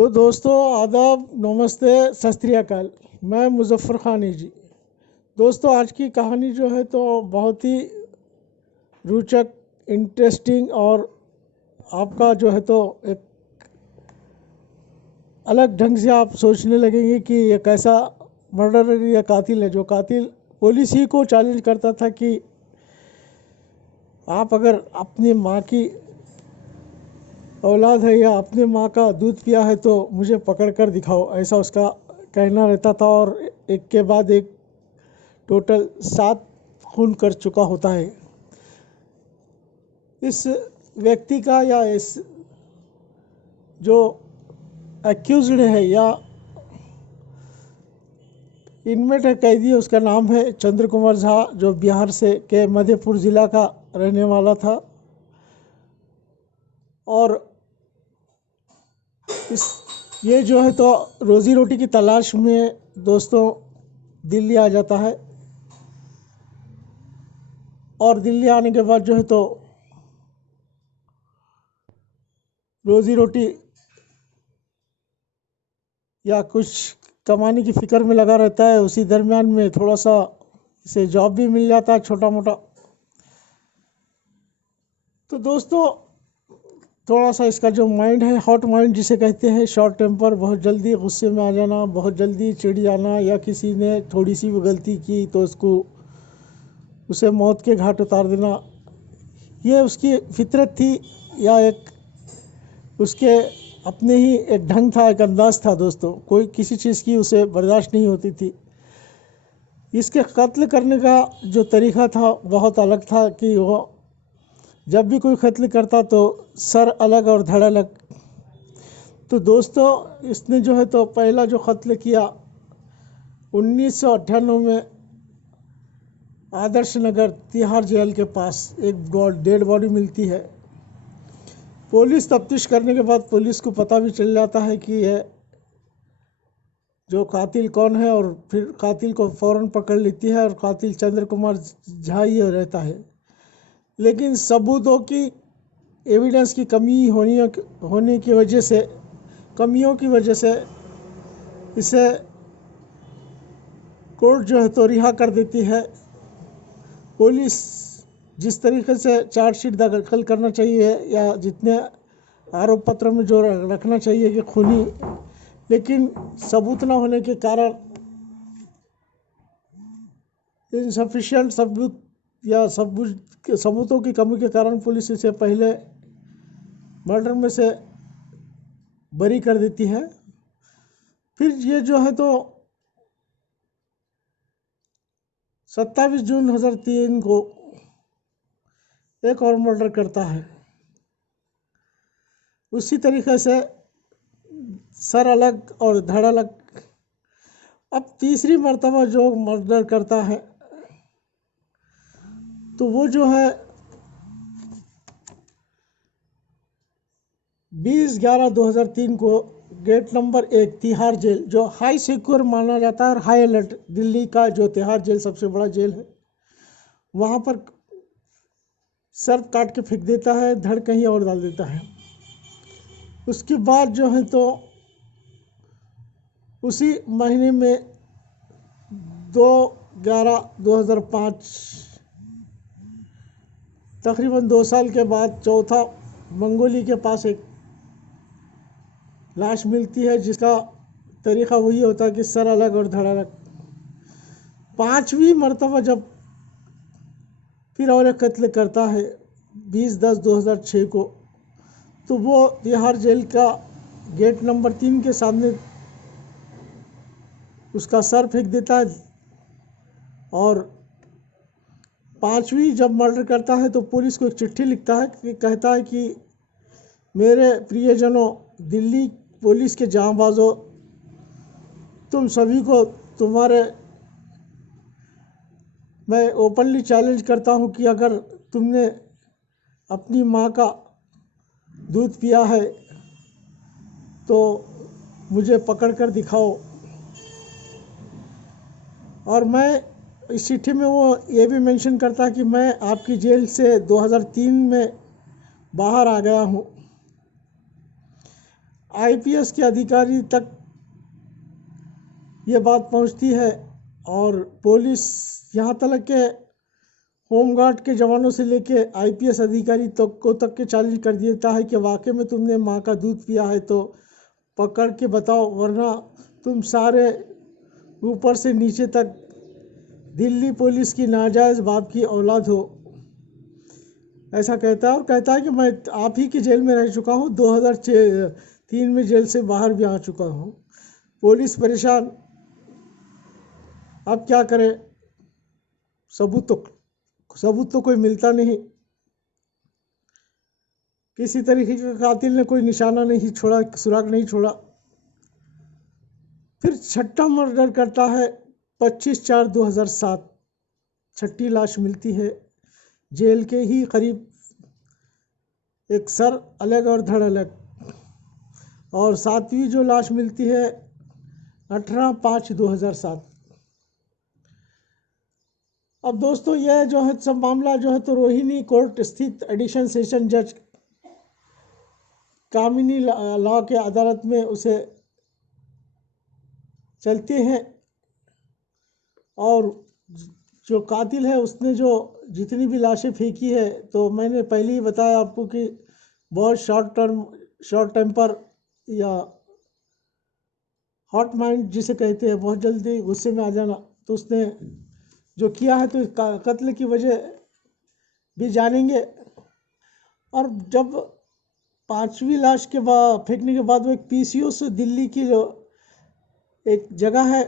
तो दोस्तों, आदाब, नमस्ते, सत श्री अकाल। मैं मुज़फ़्फ़र ख़ानी जी। दोस्तों, आज की कहानी जो है तो बहुत ही रोचक, इंटरेस्टिंग और आपका जो है तो एक अलग ढंग से आप सोचने लगेंगे कि ये कैसा मर्डरर या कातिल है। जो कातिल पुलिस ही को चैलेंज करता था कि आप अगर अपनी माँ की औलाद है या अपने माँ का दूध पिया है तो मुझे पकड़ कर दिखाओ, ऐसा उसका कहना रहता था। और एक के बाद एक टोटल 7 खून कर चुका होता है। इस व्यक्ति का या इस जो एक्यूज्ड है या इनमेट है, कैदी है, उसका नाम है चंद्र कुमार झा, जो बिहार से के मधेपुर ज़िला का रहने वाला था। और इस ये जो है तो रोज़ी रोटी की तलाश में दोस्तों दिल्ली आ जाता है। और दिल्ली आने के बाद जो है तो रोज़ी रोटी या कुछ कमाने की फ़िक्र में लगा रहता है। उसी दरमियान में थोड़ा सा इसे जॉब भी मिल जाता है, छोटा मोटा। तो दोस्तों, थोड़ा सा इसका जो माइंड है, हॉट माइंड जिसे कहते हैं, शॉर्ट टेम्पर, बहुत जल्दी गुस्से में आ जाना, बहुत जल्दी चिढ़ जाना, या किसी ने थोड़ी सी भी गलती की तो उसे मौत के घाट उतार देना, ये उसकी फितरत थी या एक उसके अपने ही एक ढंग था, एक अंदाज था। दोस्तों, कोई किसी चीज़ की उसे बर्दाश्त नहीं होती थी। इसके कत्ल करने का जो तरीक़ा था बहुत अलग था कि वो जब भी कोई कत्ल करता तो सर अलग और धड़ अलग। तो दोस्तों, इसने जो है तो पहला जो कत्ल किया 1998 में आदर्श नगर तिहाड़ जेल के पास एक डेड बॉडी मिलती है। पुलिस तफ्तीश करने के बाद पुलिस को पता भी चल जाता है कि यह जो कातिल कौन है, और फिर कातिल को फ़ौरन पकड़ लेती है और कातिल चंद्र कुमार झा ही रहता है। लेकिन सबूतों की, एविडेंस की होने की वजह से, कमियों की वजह से इसे कोर्ट जो है तो रिहा कर देती है। पुलिस जिस तरीके से चार्जशीट दाखिल करना चाहिए या जितने आरोप पत्र में जो रखना चाहिए कि खूनी, लेकिन सबूत न होने के कारण, इनसफिशिएंट सबूत या सबूतों की कमी के कारण पुलिस इसे पहले मर्डर में से बरी कर देती है। फिर ये जो है तो 27 जून 2003 को एक और मर्डर करता है। उसी तरीके से सर अलग और धड़ अलग। अब तीसरी मर्तबा जो मर्डर करता है तो वो जो है 20/11/2003 को गेट नंबर 1 तिहाड़ जेल, जो हाई सिक्योर माना जाता है और हाई अलर्ट, दिल्ली का जो तिहाड़ जेल सबसे बड़ा जेल है, वहाँ पर सर काट के फेंक देता है, धड़ कहीं और डाल देता है। उसके बाद जो है तो उसी महीने में 2/11/2005, तकरीबन 2 साल के बाद, चौथा मंगोली के पास एक लाश मिलती है जिसका तरीक़ा वही होता है कि सर अलग और धड़ अलग। 5वीं मर्तबा जब फिर और एक कत्ल करता है 20/10/2006 को, तो वो तिहाड़ जेल का गेट नंबर 3 के सामने उसका सर फेंक देता है। और 5वीं जब मर्डर करता है तो पुलिस को एक चिट्ठी लिखता है कि कहता है कि मेरे प्रियजनों, दिल्ली पुलिस के जांबाजों, तुम सभी को मैं ओपनली चैलेंज करता हूँ कि अगर तुमने अपनी माँ का दूध पिया है तो मुझे पकड़ कर दिखाओ। और मैं इस चिट्ठी में वो ये भी मेंशन करता है कि मैं आपकी जेल से 2003 में बाहर आ गया हूँ। आईपीएस के अधिकारी तक ये बात पहुंचती है और पुलिस यहाँ तक के होमगार्ड के जवानों से लेके आईपीएस अधिकारी तक के चैलेंज कर देता है कि वाकई में तुमने माँ का दूध पिया है तो पकड़ के बताओ, वरना तुम सारे ऊपर से नीचे तक दिल्ली पुलिस की नाजायज़ बाप की औलाद हो। ऐसा कहता है और कहता है कि मैं आप ही की जेल में रह चुका हूँ, 2003 में जेल से बाहर भी आ चुका हूँ। पुलिस परेशान, अब क्या करे, सबूत तो कोई मिलता नहीं, किसी तरीके का कातिल ने कोई निशाना नहीं छोड़ा, सुराग नहीं छोड़ा। फिर छठा मर्डर करता है 25/4/2007। छठी लाश मिलती है जेल के ही करीब, एक सर अलग और धड़ अलग। और सातवीं जो लाश मिलती है 18/5/2007। अब दोस्तों यह जो है सब मामला जो है तो रोहिणी कोर्ट स्थित एडिशनल सेशन जज कामिनी लॉ के अदालत में उसे चलते हैं। और जो कातिल है उसने जो जितनी भी लाशें फेंकी है, तो मैंने पहले ही बताया आपको कि बहुत शॉर्ट टेम्पर या हॉट माइंड जिसे कहते हैं, बहुत जल्दी गुस्से में आ जाना। तो उसने जो किया है तो कत्ल की वजह भी जानेंगे। और जब पांचवी लाश के बाद फेंकने के बाद वो एक पीसीओ से दिल्ली की जो एक जगह है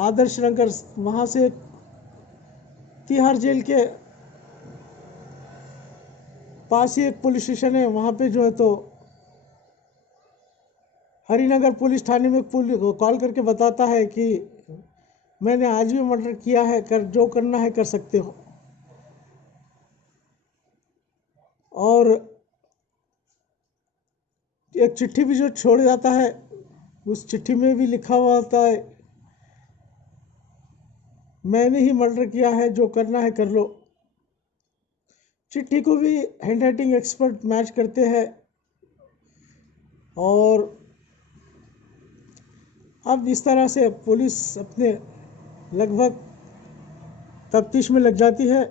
आदर्श नगर, वहाँ से तिहाड़ जेल के पास ही एक पुलिस स्टेशन है, वहाँ पे जो है तो हरिनगर पुलिस थाने में कॉल करके बताता है कि मैंने आज भी मर्डर किया है, जो करना है कर सकते हो। और एक चिट्ठी भी जो छोड़ जाता है, उस चिट्ठी में भी लिखा हुआ होता है मैंने ही मर्डर किया है, जो करना है कर लो। चिट्ठी को भी हैंड राइटिंग एक्सपर्ट मैच करते हैं। और अब इस तरह से पुलिस अपने लगभग तफ्तीश में लग जाती है।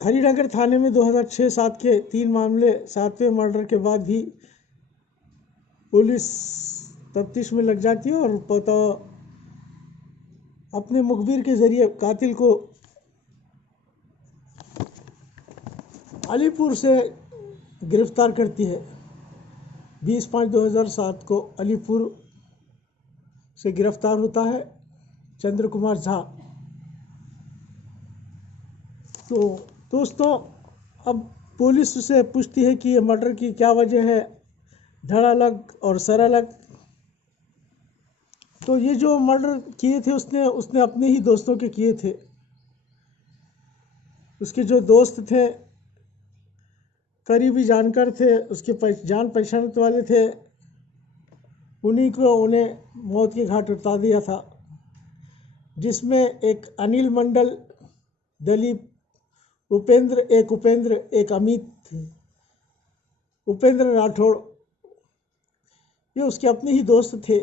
हरिनगर थाने में 2006-07 के 3 मामले, 7वें मर्डर के बाद भी पुलिस तफ्तीश में लग जाती है और पता अपने मुखबिर के जरिए कातिल को अलीपुर से गिरफ्तार करती है। 20/5/2007 को अलीपुर से गिरफ्तार होता है चंद्र कुमार झा। तो दोस्तों अब पुलिस से पूछती है कि ये मर्डर की क्या वजह है, धड़ अलग और सर अलग। तो ये जो मर्डर किए थे उसने अपने ही दोस्तों के किए थे। उसके जो दोस्त थे, करीबी जानकार थे, उसके जान पहचान वाले थे, उन्हें मौत के घाट उतार दिया था। जिसमें एक अनिल मंडल, दिलीप, उपेंद्र, एक अमित, उपेंद्र राठौड़, ये उसके अपने ही दोस्त थे।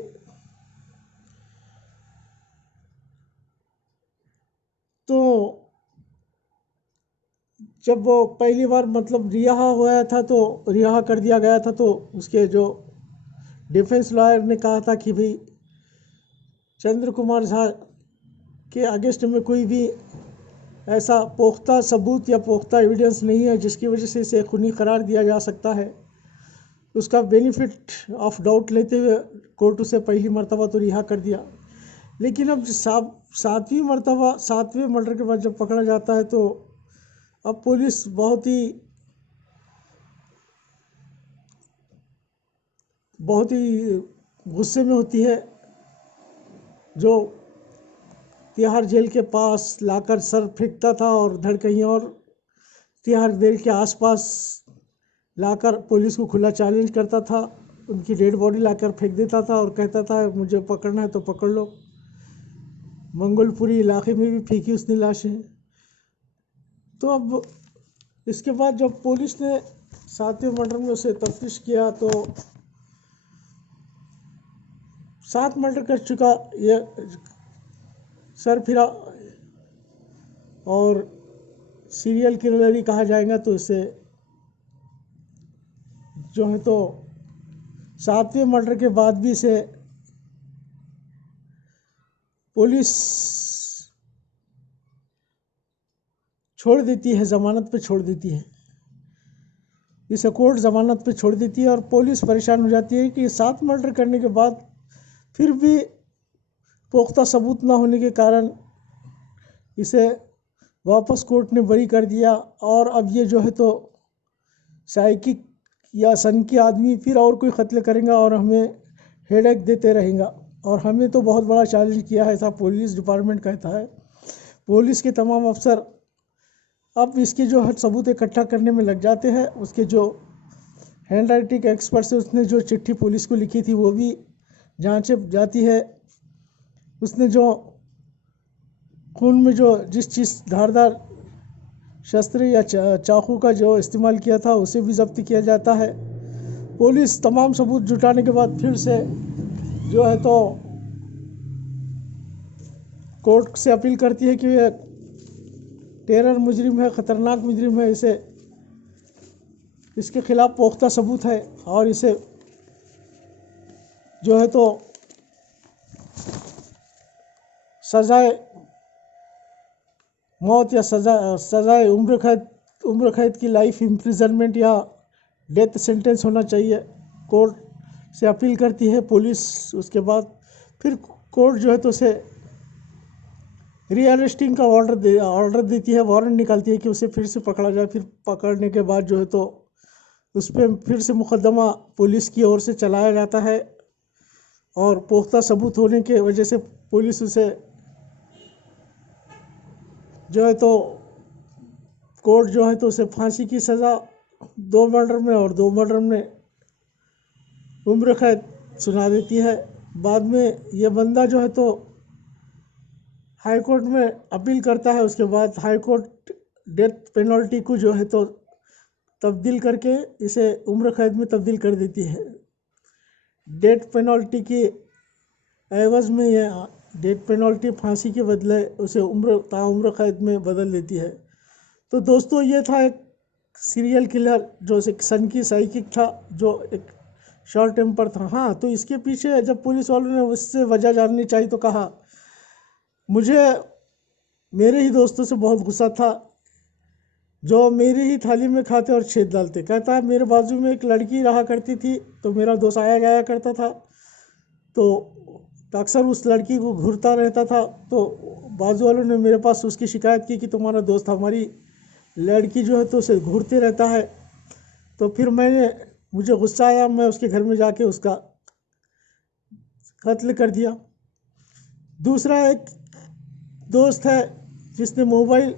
तो जब वो पहली बार मतलब रिहा कर दिया गया था, तो उसके जो डिफेंस लॉयर ने कहा था कि भाई चंद्र कुमार झा के अगेंस्ट में कोई भी ऐसा पुख्ता सबूत या पुख्ता एविडेंस नहीं है जिसकी वजह से इसे खूनी करार दिया जा सकता है। उसका बेनिफिट ऑफ डाउट लेते हुए कोर्ट उसे पहली मर्तबा तो रिहा कर दिया। लेकिन अब सातवें मर्डर के बाद जब पकड़ा जाता है तो अब पुलिस बहुत ही गुस्से में होती है। जो तिहाड़ जेल के पास लाकर सर फेंकता था और धड़ कहीं और तिहाड़ जेल के आसपास लाकर पुलिस को खुला चैलेंज करता था, उनकी डेड बॉडी लाकर फेंक देता था और कहता था मुझे पकड़ना है तो पकड़ लो। मंगोलपुरी इलाके में भी फेंकी उसने लाशें। तो अब इसके बाद जब पुलिस ने 7वें मर्डर में उसे तफ्तीश किया तो 7 मर्डर कर चुका ये सर फिरा और सीरियल किलर ही कहा जाएगा। तो इसे जो है तो 7वें मर्डर के बाद भी इसे पुलिस छोड़ देती है, ज़मानत पे छोड़ देती है। इसे कोर्ट ज़मानत पे छोड़ देती है और पुलिस परेशान हो जाती है कि 7 मर्डर करने के बाद फिर भी पुख्ता सबूत ना होने के कारण इसे वापस कोर्ट ने बरी कर दिया। और अब ये जो है तो साइकिक या सन के आदमी फिर और कोई कत्ल करेगा और हमें हेडेक देते रहेगा। और हमें तो बहुत बड़ा चैलेंज किया है, ऐसा पुलिस डिपार्टमेंट कहता है। पुलिस के तमाम अफसर अब इसके जो है सबूत इकट्ठा करने में लग जाते हैं। उसके जो हैंड राइटिंग एक्सपर्ट से उसने जो चिट्ठी पुलिस को लिखी थी वो भी जांच जाती है। उसने जो खून में जो जिस चीज़ धारदार शस्त्र या चाकू का जो इस्तेमाल किया था उसे भी जब्त किया जाता है। पुलिस तमाम सबूत जुटाने के बाद फिर से जो है तो कोर्ट से अपील करती है कि ये टेरर मुजरिम है, ख़तरनाक मुजरिम है, इसके खिलाफ पुख्ता सबूत है और इसे जो है तो सजाए मौत या सजाए उम्र कैद की लाइफ इम्प्रिजनमेंट या डेथ सेंटेंस होना चाहिए। कोर्ट से अपील करती है पुलिस। उसके बाद फिर कोर्ट जो है तो उसे रीअरेस्टिंग का ऑर्डर देती है, वारंट निकालती है कि उसे फिर से पकड़ा जाए। फिर पकड़ने के बाद जो है तो उस पर फिर से मुकदमा पुलिस की ओर से चलाया जाता है और पुख्ता सबूत होने के वजह से पुलिस उसे जो है तो कोर्ट जो है तो उसे फांसी की सज़ा 2 मर्डर में और 2 मर्डर में उम्र कैद सुना देती है। बाद में ये बंदा जो है तो हाई कोर्ट में अपील करता है। उसके बाद हाई कोर्ट डेथ पेनल्टी को जो है तो तब्दील करके इसे उम्र कैद में तब्दील कर देती है। डेथ पेनल्टी की एवज़ में यह डेथ पेनल्टी फांसी के बदले उसे ताउम्र कैद में बदल देती है। तो दोस्तों ये था एक सीरियल किलर जो एक सन की साइकिक था, जो एक शॉर्ट टेम्पर था। हाँ, तो इसके पीछे जब पुलिस वालों ने उससे वजह जाननी चाहिए तो कहा, मुझे मेरे ही दोस्तों से बहुत गुस्सा था जो मेरी ही थाली में खाते और छेद डालते। कहता है मेरे बाजू में एक लड़की रहा करती थी तो मेरा दोस्त आया जाया करता था तो अक्सर उस लड़की को घूरता रहता था। तो बाजू वालों ने मेरे पास उसकी शिकायत की कि तुम्हारा दोस्त हमारी लड़की जो है तो उसे घूरते रहता है। तो फिर मुझे गुस्सा आया, मैं उसके घर में जाके उसका कत्ल कर दिया। दूसरा एक दोस्त है जिसने मोबाइल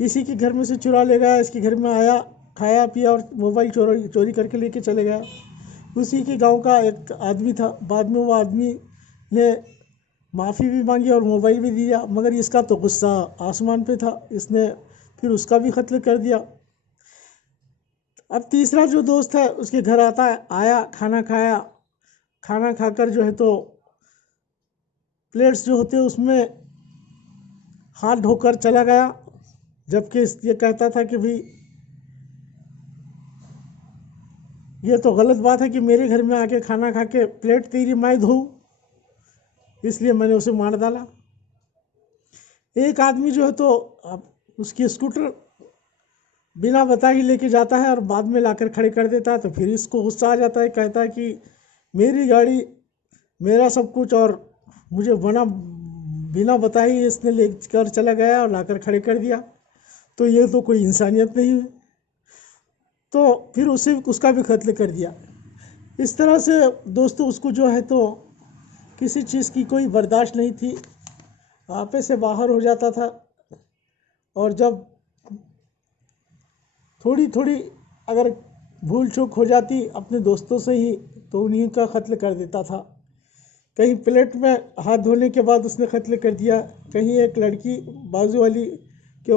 इसी के घर में से चुरा ले गया। इसके घर में आया, खाया पिया और मोबाइल चोरी करके लेके चले गया। उसी के गांव का एक आदमी था। बाद में वो आदमी ने माफ़ी भी मांगी और मोबाइल भी दिया, मगर इसका तो गुस्सा आसमान पे था। इसने फिर उसका भी कत्ल कर दिया। अब तीसरा जो दोस्त है उसके घर आया, खाना खाया, खाना खाकर जो है तो प्लेट्स जो होते हैं उसमें हाथ धोकर चला गया, जबकि ये कहता था कि भाई ये तो गलत बात है कि मेरे घर में आके खाना खा के प्लेट तेरी मैं धोऊं, इसलिए मैंने उसे मार डाला। एक आदमी जो है तो उसकी स्कूटर बिना बताए ही लेके जाता है और बाद में लाकर खड़े कर देता है। तो फिर इसको गुस्सा आ जाता है, कहता है कि मेरी गाड़ी, मेरा सब कुछ और मुझे बिना बताए ही इसने लेकर चला गया और लाकर खड़े कर दिया, तो ये तो कोई इंसानियत नहीं है। तो फिर उसका भी कत्ल कर दिया। इस तरह से दोस्तों उसको जो है तो किसी चीज़ की कोई बर्दाश्त नहीं थी, आपे से बाहर हो जाता था। और जब थोड़ी थोड़ी अगर भूल चूक हो जाती अपने दोस्तों से ही तो उन्हीं का कत्ल कर देता था। कहीं प्लेट में हाथ धोने के बाद उसने कत्ल कर दिया, कहीं एक लड़की बाजू वाली के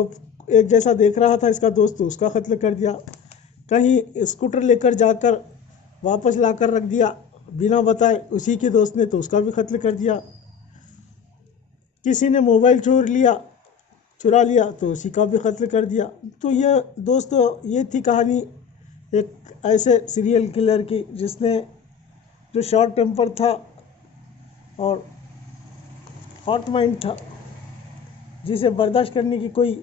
एक जैसा देख रहा था इसका दोस्त, उसका कत्ल कर दिया, कहीं स्कूटर लेकर जाकर वापस लाकर रख दिया बिना बताए, उसी के दोस्त ने तो उसका भी कत्ल कर दिया। किसी ने मोबाइल चुरा लिया तो उसी का भी कत्ल कर दिया। तो यह दोस्तों ये थी कहानी एक ऐसे सीरियल किलर की जिसने जो शॉर्ट टेम्पर था और हॉट माइंड था, जिसे बर्दाश्त करने की कोई,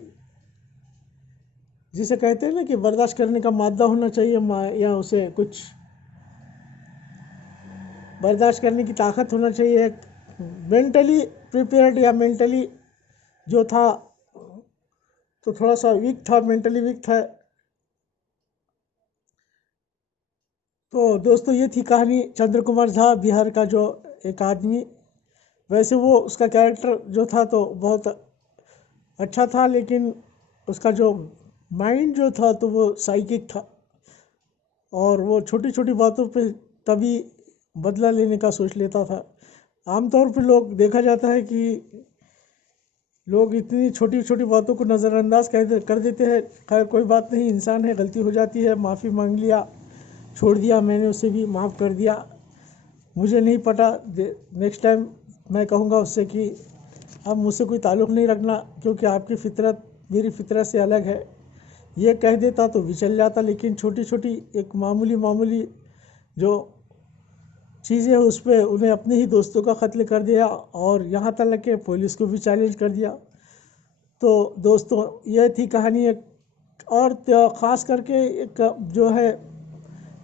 जिसे कहते हैं ना कि बर्दाश्त करने का मादा होना चाहिए या उसे कुछ बर्दाश्त करने की ताकत होना चाहिए। एक मेंटली प्रिपेयर्ड या मेंटली जो था तो थोड़ा सा वीक था, मेंटली वीक था। तो दोस्तों ये थी कहानी चंद्र कुमार झा, बिहार का जो एक आदमी। वैसे वो उसका कैरेक्टर जो था तो बहुत अच्छा था, लेकिन उसका जो माइंड जो था तो वो साइकिक था और वो छोटी छोटी बातों पे तभी बदला लेने का सोच लेता था। आमतौर पे लोग देखा जाता है कि लोग इतनी छोटी छोटी बातों को नज़रअंदाज कर देते हैं। खैर कोई बात नहीं, इंसान है, गलती हो जाती है, माफ़ी मांग लिया, छोड़ दिया, मैंने उसे भी माफ़ कर दिया। मुझे नहीं पता, नेक्स्ट टाइम मैं कहूँगा उससे कि अब मुझसे कोई ताल्लुक़ नहीं रखना, क्योंकि आपकी फ़ितरत मेरी फ़ितरत से अलग है। ये कह देता तो भी चल जाता, लेकिन छोटी छोटी एक मामूली जो चीज़ें उस पर उन्हें अपने ही दोस्तों का कत्ल कर दिया और यहाँ तक कि पुलिस को भी चैलेंज कर दिया। तो दोस्तों यह थी कहानी एक, और ख़ास करके एक जो है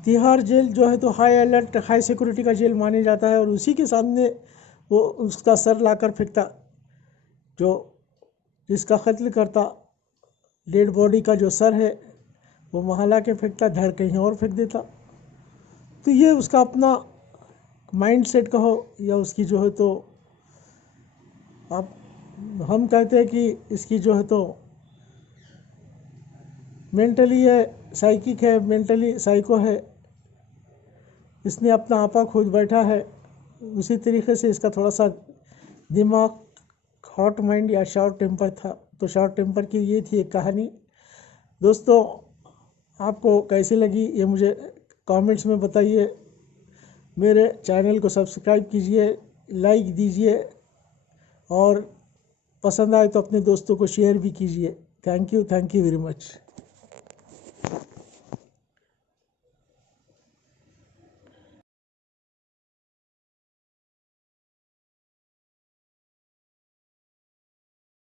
तिहाड़ जेल जो है तो हाई अलर्ट हाई सिक्योरिटी का जेल माने जाता है, और उसी के सामने वो उसका सर लाकर फेंकता, जो जिसका कत्ल करता, डेड बॉडी का जो सर है वो वहाँ ला के फेंकता, धड़ कहीं और फेंक देता। तो ये उसका अपना माइंड सेट कहो या उसकी जो है तो आप, हम कहते हैं कि इसकी जो है तो मेंटली है, साइकिक है, मेंटली साइको है, इसने अपना आपा खोज बैठा है। उसी तरीके से इसका थोड़ा सा दिमाग हॉट माइंड या शॉर्ट टेम्पर था। तो शॉर्ट टेम्पर की ये थी एक कहानी। दोस्तों आपको कैसी लगी ये मुझे कमेंट्स में बताइए। मेरे चैनल को सब्सक्राइब कीजिए, लाइक दीजिए, और पसंद आए तो अपने दोस्तों को शेयर भी कीजिए। Thank you very much.